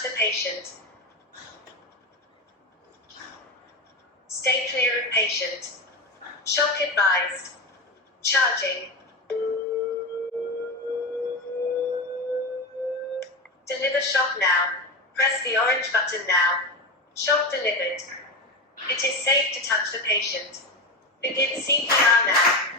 touch the patient. Stay clear of patient. Shock advised. Charging. Deliver shock now. Press the orange button now. Shock delivered. It is safe to touch the patient. Begin CPR now.